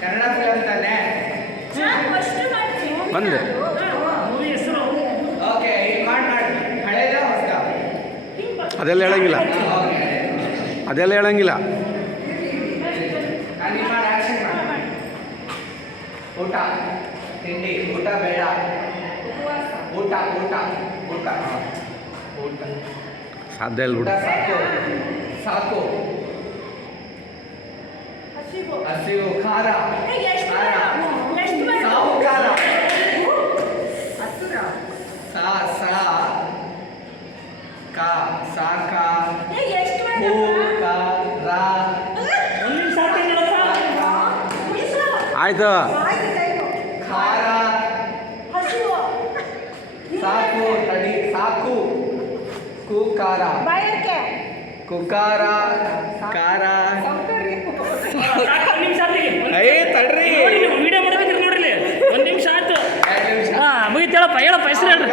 Kannada film ತಾನೆ ಬಂದೆ okay ಈಗ ಮಾಡಿ ಹಳೇದ ಹೊಸ ಅದೆಲ್ಲ ಹೇಳಂಗಿಲ್ಲ ಅದೆಲ್ಲ ಹೇಳಂಗಿಲ್ಲ ನಾನು ಮಾಡಿ ಆಕ್ಷನ್ ಮಾಡಿ ಊಟ ತಿಂಡಿ ಊಟ ಬೇಡ ಊಟ ಊಟ ಊಟ ಊಟ ಸಾಧ್ಯ ಇಲ್ಲ ಊಟ ಸಾಕು ಸಾಕು ಹಸಿವು ಖಾರ ಖಾರ ಸಾವು ಖಾರ ಸಾ ಸಾ ಕಾ ಸಾಕ ಹೂ ಕಾ ರಾ ಆಯ್ತು ಖಾರ ಸಾಕು ತಡಿ ಸಾಕು ಕುಕಾರ ಕುಕಾರ ಕಾರ ಏ ತಡ್ರಿ ವಿಡಿಯೋ ಮಾಡ್ಬೇಕ್ರಿ ನೋಡ್ರಿ 1 ನಿಮಿಷ ಆಯ್ತು. ಎರಡು ನಿಮಿಷ ಮುಗಿತೇಳಪ್ಪ ಹೇಳಪ್ಪ ಹೆಸರು ಹೇಳ್ರಿ.